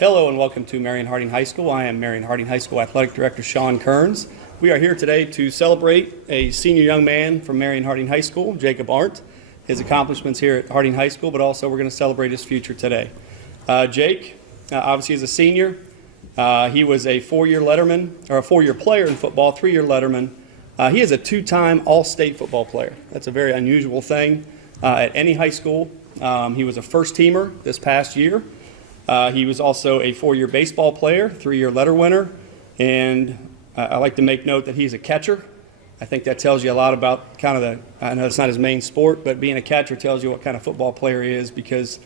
Hello and welcome to Marion Harding High School. I am Marion Harding High School Athletic Director Sean Kearns. We are here today to celebrate a senior young man from Marion Harding High School, Jacob Arndt, his accomplishments here at Harding High School, but also we're going to celebrate his future today. Jake, obviously is a senior. He was a four-year letterman, or a four-year player in football, three-year letterman. He is a two-time all-state football player. That's a very unusual thing at any high school. He was a first-teamer this past year. He was also a four-year baseball player, three-year letter winner, and I like to make note that he's a catcher. I think that tells you a lot about kind of I know it's not his main sport, but being a catcher tells you what kind of football player he is, because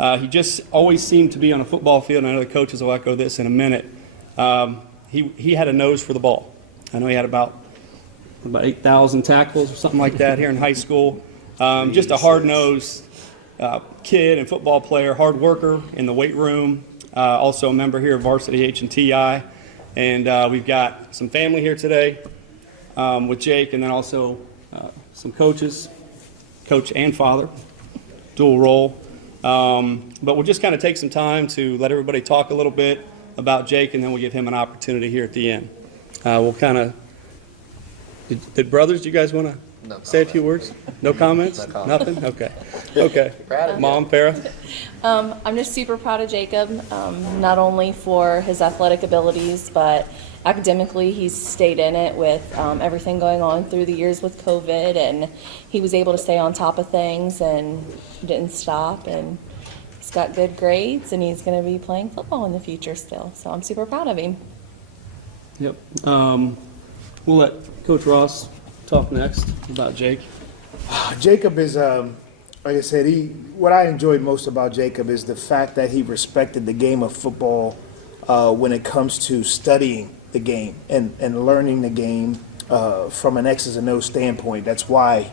he just always seemed to be on a football field, and I know the coaches will echo this in a minute. He had a nose for the ball. I know he had about 8,000 tackles or something like that here in high school. Just a hard-nosed kid and football player, hard worker in the weight room, also a member here of Varsity H&TI. And we've got some family here today with Jake, and then also some coaches, coach and father, dual role. But we'll just kind of take some time to let everybody talk a little bit about Jake, and then we'll give him an opportunity here at the end. We'll kind of, did brothers, do you guys want to say a few words? No comments? No comments. Nothing? Okay. Okay. Proud of you. Mom, Farah? I'm just super proud of Jacob, not only for his athletic abilities, but academically he's stayed in it with everything going on through the years with COVID, and he was able to stay on top of things and didn't stop, and he's got good grades, and he's going to be playing football in the future still. So I'm super proud of him. Yep. We'll let Coach Ross talk next about Jake. Jacob is, like I said, what I enjoyed most about Jacob is the fact that he respected the game of football when it comes to studying the game and learning the game from an X's and O's standpoint. That's why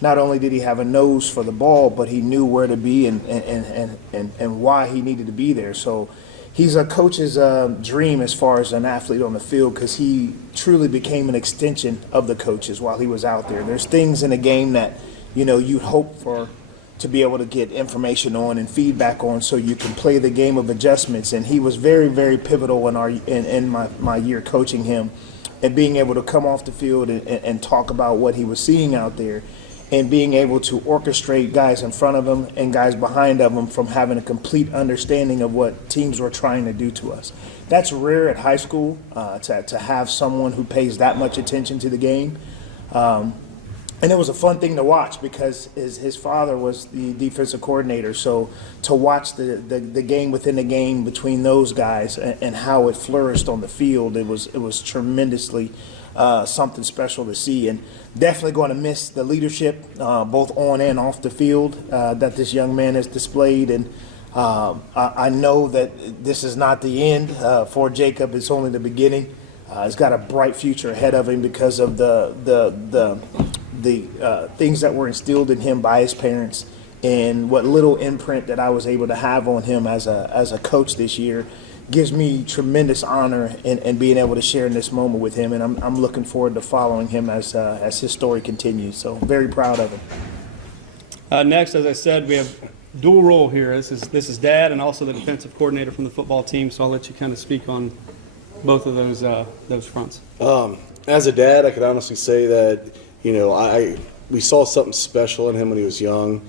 not only did he have a nose for the ball, but he knew where to be and why he needed to be there. So he's a coach's dream as far as an athlete on the field, because he truly became an extension of the coaches while he was out there. There's things in the game that, you'd hope for to be able to get information on and feedback on, so you can play the game of adjustments. And he was very, very pivotal in my year coaching him, and being able to come off the field and talk about what he was seeing out there, and being able to orchestrate guys in front of him and guys behind of him from having a complete understanding of what teams were trying to do to us. That's rare at high school, to have someone who pays that much attention to the game. And it was a fun thing to watch, because his father was the defensive coordinator. So to watch the game within the game between those guys and how it flourished on the field, it was tremendously something special to see. And definitely going to miss the leadership, both on and off the field, that this young man has displayed. And I know that this is not the end for Jacob. It's only the beginning. He's got a bright future ahead of him because of the things that were instilled in him by his parents, and what little imprint that I was able to have on him as a coach this year gives me tremendous honor in being able to share in this moment with him, and I'm looking forward to following him as his story continues. So very proud of him. Next, as I said, we have dual role here. This is Dad and also the defensive coordinator from the football team, so I'll let you kind of speak on both of those fronts. As a dad, I could honestly say that, we saw something special in him when he was young.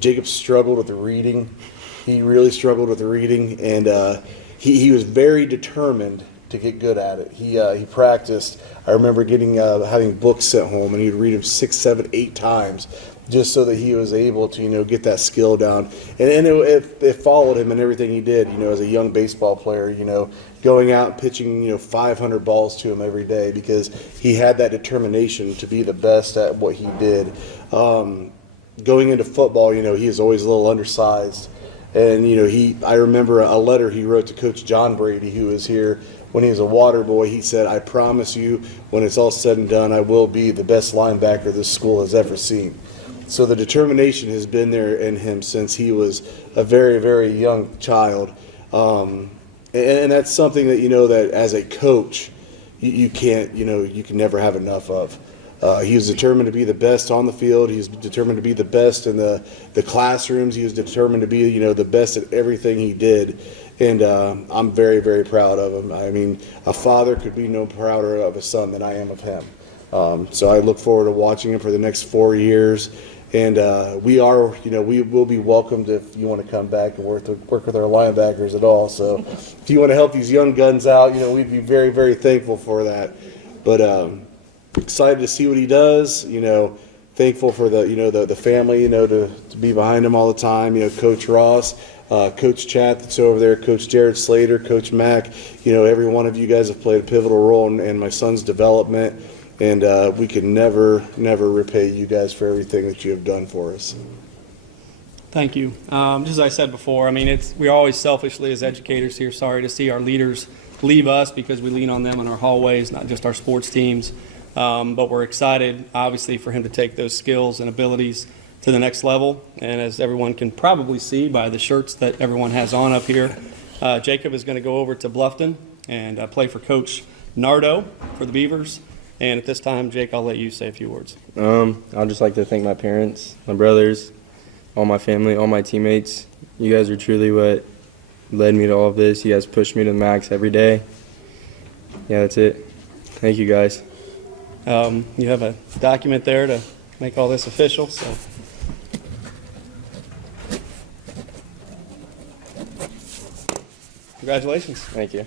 Jacob struggled with the reading. He really struggled with the reading, and he was very determined to get good at it. He practiced. I remember having books sent home, and he'd read them 6, 7, 8 times, just so that he was able to, get that skill down. And it followed him in everything he did, as a young baseball player, going out and pitching, 500 balls to him every day, because he had that determination to be the best at what he did. Going into football, he was always a little undersized. And, I remember a letter he wrote to Coach John Brady, who was here when he was a water boy. He said, "I promise you, when it's all said and done, I will be the best linebacker this school has ever seen." So the determination has been there in him since he was a very, very young child. And that's something that, that as a coach, you can't, you can never have enough of. He was determined to be the best on the field. He was determined to be the best in the classrooms. He was determined to be, the best at everything he did. and I'm very, very proud of him. I mean, a father could be no prouder of a son than I am of him. So I look forward to watching him for the next 4 years. And we will be welcomed if you want to come back and work with our linebackers at all. So if you want to help these young guns out, we'd be very, very thankful for that. But excited to see what he does. Thankful for the family, to be behind him all the time. Coach Ross, Coach Chat that's over there, Coach Jared Slater, Coach Mack. Every one of you guys have played a pivotal role in my son's development. And we can never, never repay you guys for everything that you have done for us. Thank you. Just as I said before, I mean, we're always selfishly as educators here sorry to see our leaders leave us because we lean on them in our hallways, not just our sports teams. But we're excited, obviously, for him to take those skills and abilities to the next level. And as everyone can probably see by the shirts that everyone has on up here, Jacob is going to go over to Bluffton and play for Coach Nardo for the Beavers. And at this time, Jake, I'll let you say a few words. I'd just like to thank my parents, my brothers, all my family, all my teammates. You guys are truly what led me to all of this. You guys pushed me to the max every day. Yeah, that's it. Thank you, guys. You have a document there to make all this official. So, congratulations. Thank you.